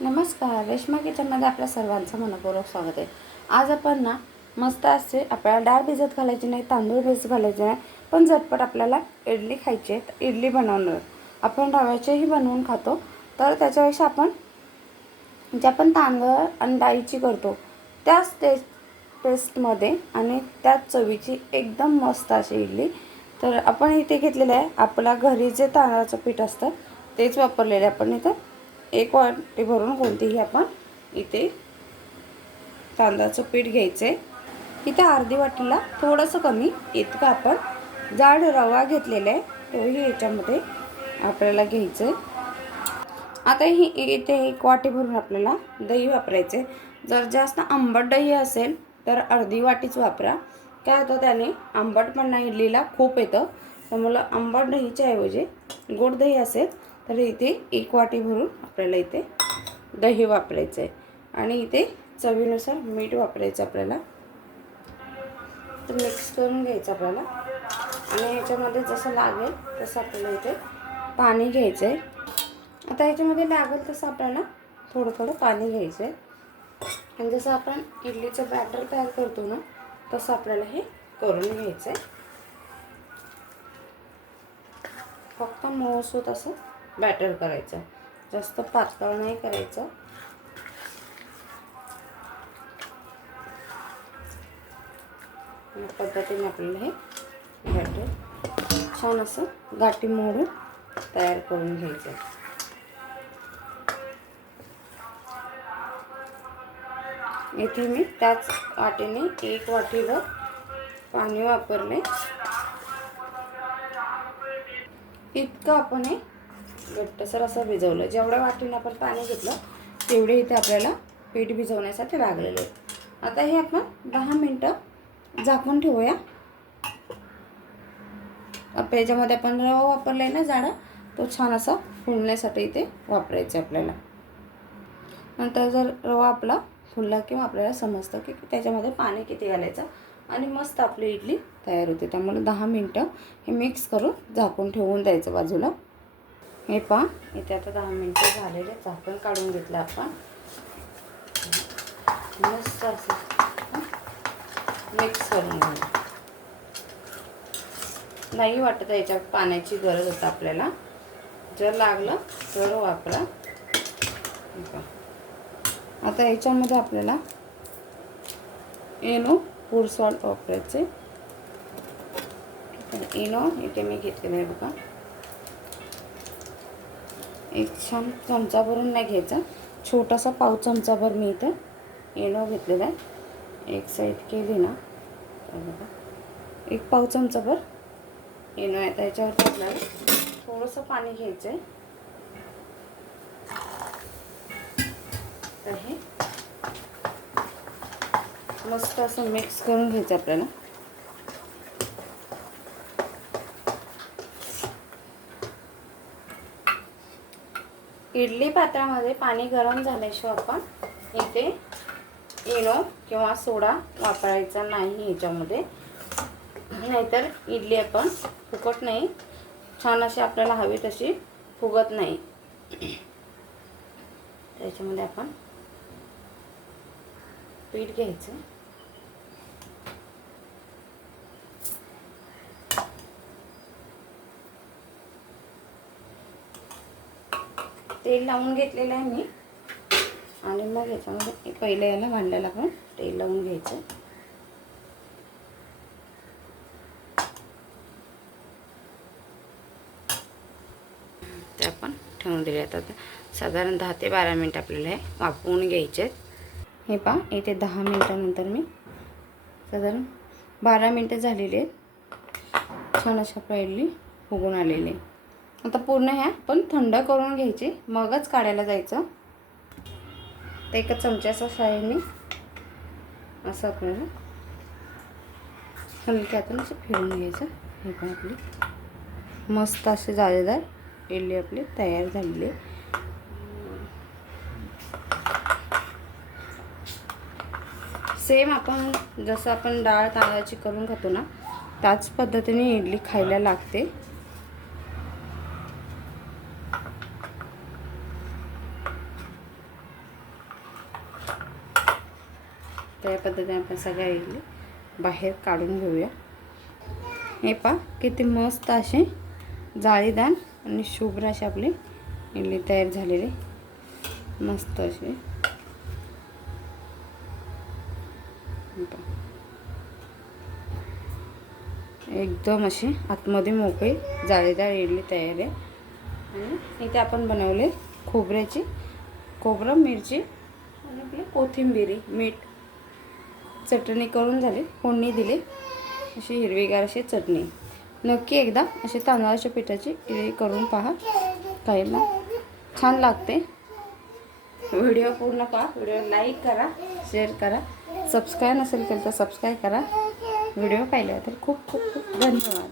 नमस्कार रेश्मा किचनमध्ये आपल्या सर्वांचं मनपूर्वक स्वागत आहे. आज आपण ना मस्त असे आपल्याला डाळ भिजत घालायची नाही तांदूळ भिजत घालायचे नाही पण झटपट आपल्याला इडली खायची आहे तर इडली बनवणार आपण रव्याचेही बनवून खातो तर त्याच्यापेक्षा आपण जे आपण तांदूळ आणि डाळीची करतो त्याच टेस्ट टेस्टमध्ये आणि त्याच चवीची एकदम मस्त अशी इडली. तर आपण इथे घेतलेलं आहे आपल्या घरी जे तांदळाचं पीठ असतं तेच वापरलेलं आहे आपण इथं. एक वाटी भरून कोणतीही आपण इथे तांदळाचं पीठ घ्यायचं आहे इथे अर्धी वाटीला थोडंसं कमी इतकं आपण जाड रवा घेतलेला आहे तोही याच्यामध्ये आपल्याला घ्यायचं आहे आता ही इथे एक वाटी भरून आपल्याला दही वापरायचे जर जास्त आंबट दही असेल तर अर्धी वाटीच वापरा. काय होतं त्याने आंबटपणा इडलीला खूप येतं. त्यामुळं आंबट दहीच्या ऐवजी गोड दही असेल तर इथे एक वाटी भरून आपल्याला इथे दही वापरायचं आहे. आणि इथे चवीनुसार मीठ वापरायचं आपल्याला. तर मिक्स करून घ्यायचं आपल्याला. आणि ह्याच्यामध्ये जसं लागेल तसं आपल्याला इथे पाणी घ्यायचं आहे. आता ह्याच्यामध्ये लागेल तसं आपल्याला थोडं थोडं पाणी घ्यायचं आहे. आणि जसं आपण इडलीचं बॅटर तयार करतो ना तसं आपल्याला हे करून घ्यायचं आहे. फक्त मऊसूत असं बॅटर करायचं. जास्त पातळ नाही करायचं. या पद्धतीने आपल्याला हे बॅटर छान असं गाठी मोडून तयार करून घ्यायचं. इथे मी त्याच वाटीने एक वाटीवर पाणी वापरले. इतकं आपण हे घट्टसर असं भिजवलं. जेवढ्या वाटीने आपण पाणी घेतलं तेवढे इथे आपल्याला पीठ भिजवण्यासाठी लागलेलं आहे आता हे आपण दहा मिनटं झाकून ठेवूया. आपल्या याच्यामध्ये आपण रवा वापरला आहे ना जाडा तो छान असा फुलण्यासाठी इथे वापरायचा आपल्याला. नंतर जर रवा आपला फुलला किंवा आपल्याला समजतं की त्याच्यामध्ये पाणी किती घालायचं आणि मस्त आपली इडली तयार होते. त्यामुळे दहा मिनटं हे मिक्स करून झाकून ठेवून द्यायचं बाजूला. हे पहा इथे आता दहा मिनटं झालेले झाकण काढून घेतलं आपण. मस्त असं मिक्स करून घेऊ. नाही वाटत याच्यात पाण्याची गरज होता आपल्याला. जर लागलं तर वापरा. आता याच्यामध्ये आपल्याला एनो फूड सॉल्ट वापरायचे. इनो इथे मी घेतलेलं आहे बघा. एक छान चमचा भरून नाही घ्यायचा. छोटासा पाव चमचाभर मी इथं येणं घेतलेला आहे. एक साईड केली ना. एक पाव चमचाभर येणं आहे. त्याच्यावर आपल्याला थोडंसं पाणी घ्यायचं आहे तर हे मस्त असं मिक्स करून घ्यायचं आपल्याला. इडली पात्रामध्ये पाणी गरम झाल्याशिवाय आपण इथे इनो किंवा सोडा वापरायचा नाही याच्यामध्ये नाहीतर इडली आपण फुकट नाही. छान अशी आपल्याला हवी तशी फुगत नाही. त्याच्यामध्ये आपण पीठ घ्यायचं. तेल लावून घेतलेलं आहे मी. आणि मग याच्यामध्ये पहिलं याला भांड्याला पण तेल लावून घ्यायचं. ते आपण ठेवून दिले. आता साधारण दहा ते बारा मिनटं आपल्याला हे वापरून घ्यायचे आहेत. हे पहा इथे दहा मिनटानंतर मी साधारण बारा मिनटं झालेली आहेत. छान अशा फ्राईडली फुगून आलेली. आहे आता पूर्ण ह्या पण थंड करून घ्यायची. मगच काढायला जायचं. तर एका चमच्याच्या साह्याने असं आपल्याला हलक्यातून असं फिरून घ्यायचं. हे पण आपली मस्त असे जाळेदार इडली आपली तयार झालेली. आहे सेम आपण जसं आपण डाळ तांदळाची करून खातो ना त्याच पद्धतीने इडली खायला लागते. तर या पद्धतीने आपण सगळ्या इडली बाहेर काढून घेऊया. हे पा किती मस्त असे जाळीदार आणि शुभ्र अशी आपली इडली तयार झालेली. मस्त अशी. एकदम असे आतमध्ये मोकळी जाळीदार इडली तयार आहे. आणि इथे आपण बनवले खोबऱ्याची खोबरं मिरची आणि आपली कोथिंबिरी मीठ. चटणी करून झाली फोडणी दिली. अशी हिरवीगार अशी चटणी. नक्की एकदा अशी तांदळाच्या पिठाची इडली करून पहा. खायला छान लागते. व्हिडिओ पूर्ण पहा. व्हिडिओ लाईक करा शेअर करा. सबस्क्राईब नसेल केलं तर सबस्क्राईब करा. व्हिडिओ पाहिल्याबद्दल खूप खूप खूप धन्यवाद.